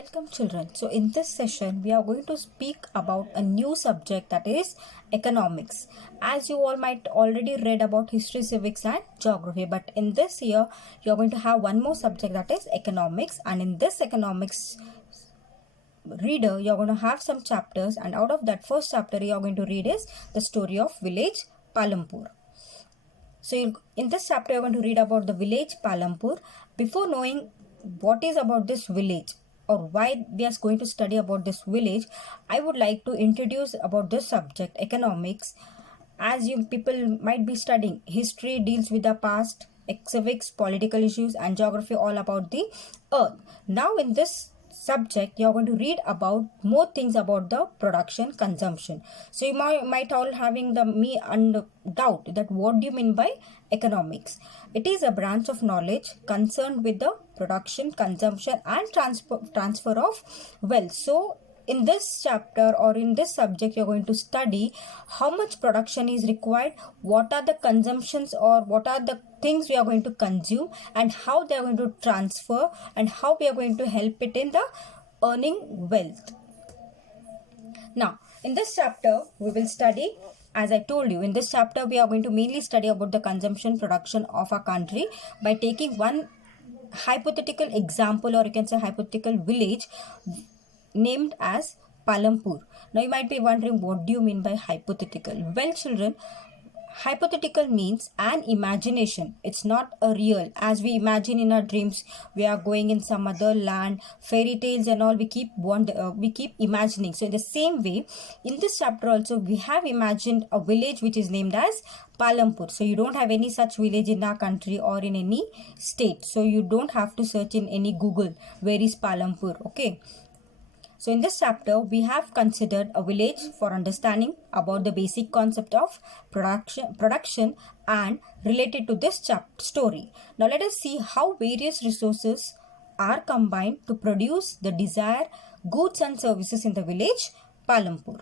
Welcome children. So in this session we are going to speak about a new subject, that is economics. As you all might already read about history, civics and geography, but in this year you are going to have one more subject, that is economics, and in this economics reader you are going to have some chapters, and out of that first chapter you are going to read is the story of village Palampur. So in this chapter you are going to read about the village Palampur. Before knowing what is about this village or why we are going to study about this village, I would like to introduce about this subject economics. As you people might be studying, history deals with the past, civics, political issues, and geography all about the earth. Now in this subject you are going to read about more things about the production consumption. So you might all having the me and doubt that what do you mean by economics. It is a branch of knowledge concerned with the production, consumption and transfer of wealth. So in this chapter or in this subject you're going to study how much production is required, what are the consumptions or what are the things we are going to consume, and how they are going to transfer, and how we are going to help it in the earning wealth. Now in this chapter we will study, as I told you, in this chapter we are going to mainly study about the consumption production of our country by taking one hypothetical example, or you can say hypothetical village named as Palampur. Now you might be wondering, what do you mean by hypothetical? Well children, hypothetical means an imagination. It's not a real. As we imagine in our dreams, we are going in some other land, fairy tales and all, we keep imagining. So in the same way, in this chapter also we have imagined a village which is named as Palampur. So you don't have any such village in our country or in any state. So you don't have to search in any Google where is Palampur. Okay. So in this chapter, we have considered a village for understanding about the basic concept of production and related to this story. Now let us see how various resources are combined to produce the desired goods and services in the village Palampur.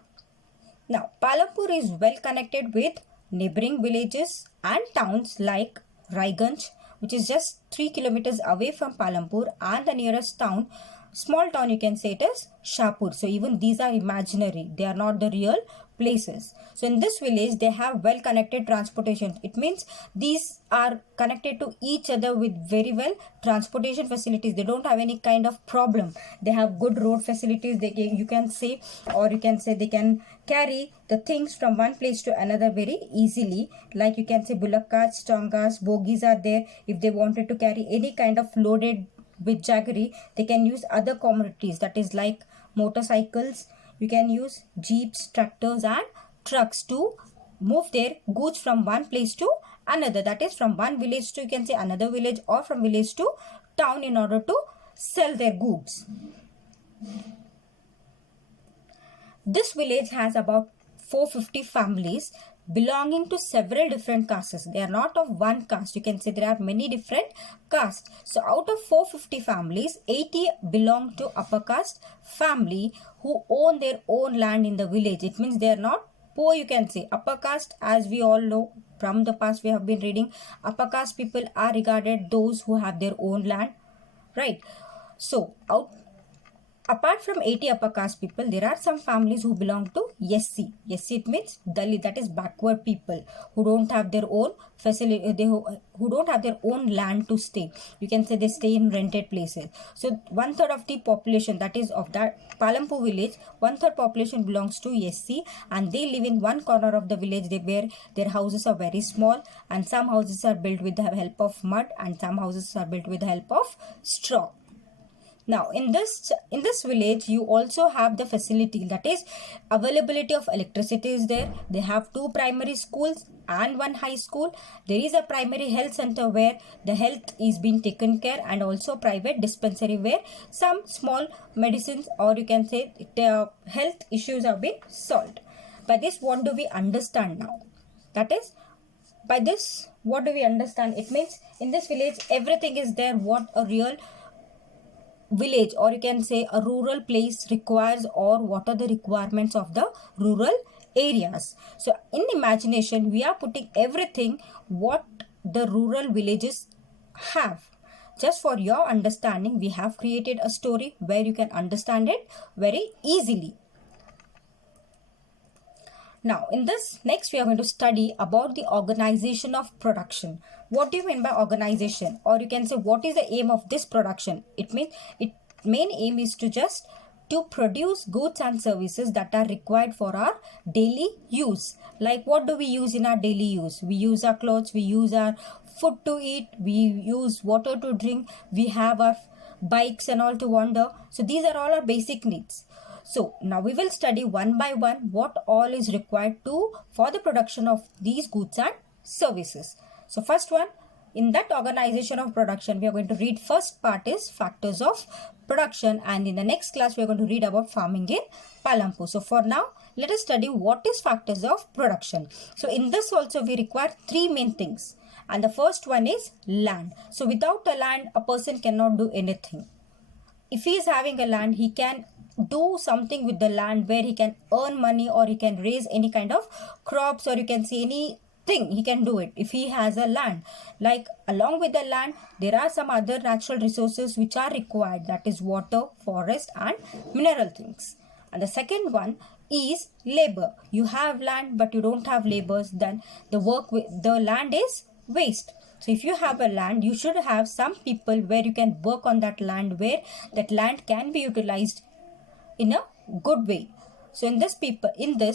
Now Palampur is well connected with neighboring villages and towns like Raiganj, which is just 3 kilometers away from Palampur, and the nearest town, small town, you can say it is Shapur. So even these are imaginary, they are not the real places. So in this village they have well connected transportation. It means these are connected to each other with very well transportation facilities. They don't have any kind of problem. They have good road facilities. You can say they can carry the things from one place to another very easily. Like you can say bullock carts, tongas, bogies are there. If they wanted to carry any kind of loaded with jaggery, they can use other commodities, that is like motorcycles. You can use jeeps, tractors and trucks to move their goods from one place to another, that is from one village to, you can say, another village, or from village to town in order to sell their goods. This village has about 450 families belonging to several different castes. They are not of one caste. You can say there are many different castes. So out of 450 families, 80 belong to upper caste family who own their own land in the village. It means they are not poor, you can say. Upper caste, as we all know from the past, we have been reading, upper caste people are regarded those who have their own land, right? So apart from 80 upper caste people, there are some families who belong to SC. SC, it means Dalit, that is backward people who don't have their own facility, who don't have their own land to stay. You can say they stay in rented places. So 1/3 of the population, that is of that Palampur village, 1/3 population belongs to SC, and they live in one corner of the village where their houses are very small, and some houses are built with the help of mud and some houses are built with the help of straw. Now in this village you also have the facility, that is availability of electricity is there. They have 2 primary schools and 1 high school. There is a primary health center where the health is being taken care, and also private dispensary where some small medicines, or you can say the health issues have been solved. By this, what do we understand now? That is, by this what do we understand? It means in this village everything is there what a real village, or you can say a rural place, requires, or what are the requirements of the rural areas. So in imagination we are putting everything what the rural villages have. just for your understanding, we have created a story where you can understand it very easily. Now, in this, next we are going to study about the organization of production. What do you mean by organization? Or you can say, what is the aim of this production? It means its main aim is to produce goods and services that are required for our daily use. Like, what do we use in our daily use? We use our clothes, we use our food to eat, we use water to drink, we have our bikes and all to wander. So these are all our basic needs. So now we will study one by one what all is required for the production of these goods and services. So first one, in that organization of production, we are going to read first part is factors of production, and in the next class we are going to read about farming in palampur. So for now, let us study what is factors of production. So in this also we require three main things, and the first one is land. So without a land, a person cannot do anything. If he is having a land, he can do something with the land where he can earn money, or he can raise any kind of crops, or you can see anything, he can do it if he has a land. Like, along with the land, there are some other natural resources which are required, that is water, forest and mineral things. And the second one is labor. You have land but you don't have laborers, then the land is waste. So if you have a land, you should have some people where you can work on that land, where that land can be utilized in a good way. So in this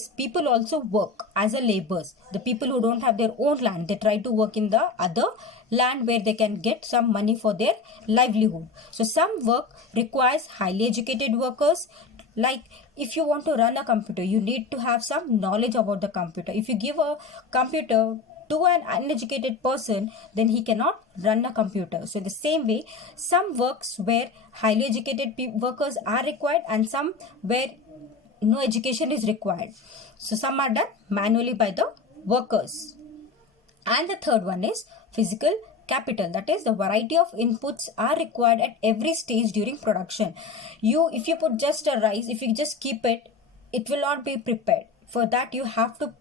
people also work as a laborers. The people who don't have their own land, they try to work in the other land where they can get some money for their livelihood. So some work requires highly educated workers. Like, if you want to run a computer, you need to have some knowledge about the computer. If you give a computer to an uneducated person, then he cannot run a computer. So in the same way, some works where highly educated workers are required, and some where no education is required. So some are done manually by the workers. And the third one is physical capital. That is, the variety of inputs are required at every stage during production. If you put just a rice, if you just keep it, it will not be prepared. For that you have to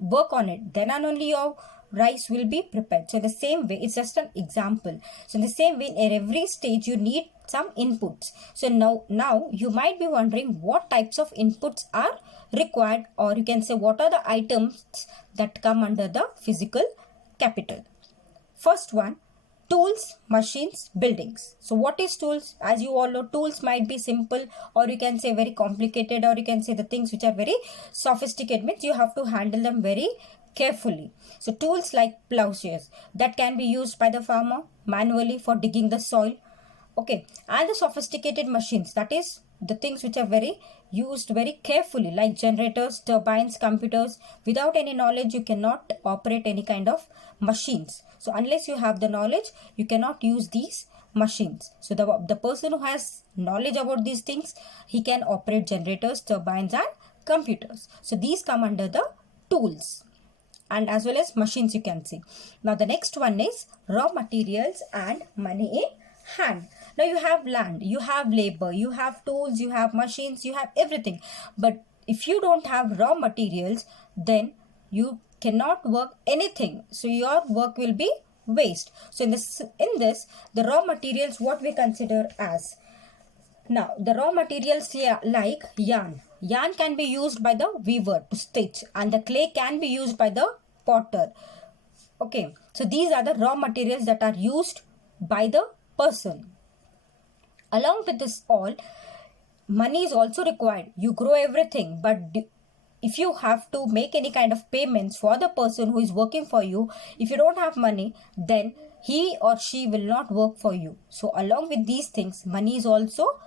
work on it, then and only your rice will be prepared. So in the same way, it's just an example. So in the same way, in every stage you need some inputs. So now you might be wondering what types of inputs are required, or you can say what are the items that come under the physical capital. First one, tools, machines, buildings. So what is tools? As you all know, tools might be simple, or you can say very complicated, or you can say the things which are very sophisticated, means you have to handle them very carefully. So tools like plowshares, that can be used by the farmer manually for digging the soil. Okay, and the sophisticated machines, that is the things which are used very carefully, like generators, turbines, computers. Without any knowledge, you cannot operate any kind of machines. So unless you have the knowledge, you cannot use these machines. So the person who has knowledge about these things, he can operate generators, turbines and computers. So these come under the tools, and as well as machines, you can see. Now the next one is raw materials and money in hand. Now you have land, you have labor, you have tools, you have machines, you have everything. But if you don't have raw materials, then you cannot work anything. So your work will be waste. So in this, the raw materials, what we consider as, now the raw materials here, like yarn. Yarn can be used by the weaver to stitch, and the clay can be used by the potter. Okay, so these are the raw materials that are used by the person. Along with this all, money is also required. You grow everything, but if you have to make any kind of payments for the person who is working for you, if you don't have money, then he or she will not work for you. So along with these things, money is also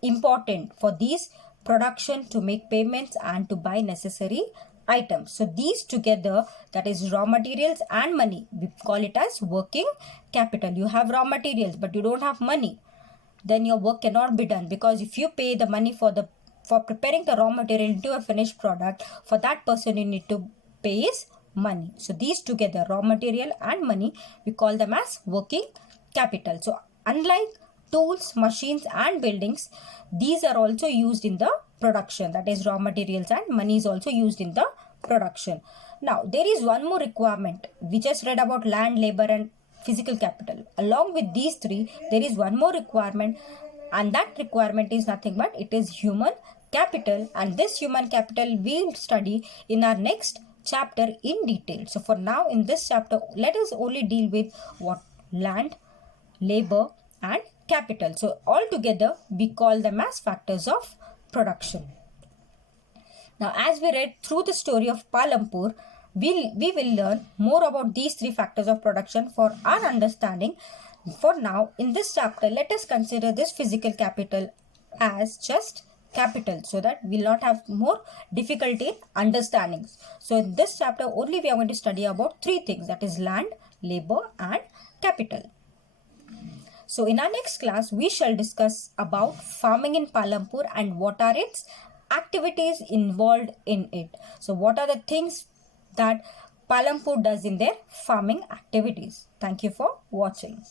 important for these production, to make payments and to buy necessary items. So these together, that is raw materials and money, we call it as working capital. You have raw materials but you don't have money, then your work cannot be done, because if you pay the money for preparing the raw material into a finished product, for that person you need to pay is money. So these together, raw material and money, we call them as working capital. So unlike tools, machines and buildings, these are also used in the production, that is raw materials and money is also used in the production. Now there is one more requirement. We just read about land, labor and physical capital. Along with these three, there is one more requirement, and that requirement is nothing but it is human capital, and this human capital we'll study in our next chapter in detail. So for now, in this chapter, let us only deal with what land, labor and capital. So altogether we call them as factors of production. Now, as we read through the story of Palampur, we will learn more about these three factors of production for our understanding. For now, in this chapter, let us consider this physical capital as just capital, so that we'll not have more difficulty in understanding. So in this chapter only we are going to study about three things, that is land, labor and capital. So in our next class, we shall discuss about farming in Palampur and what are its activities involved in it. So what are the things that Palampur does in their farming activities. Thank you for watching.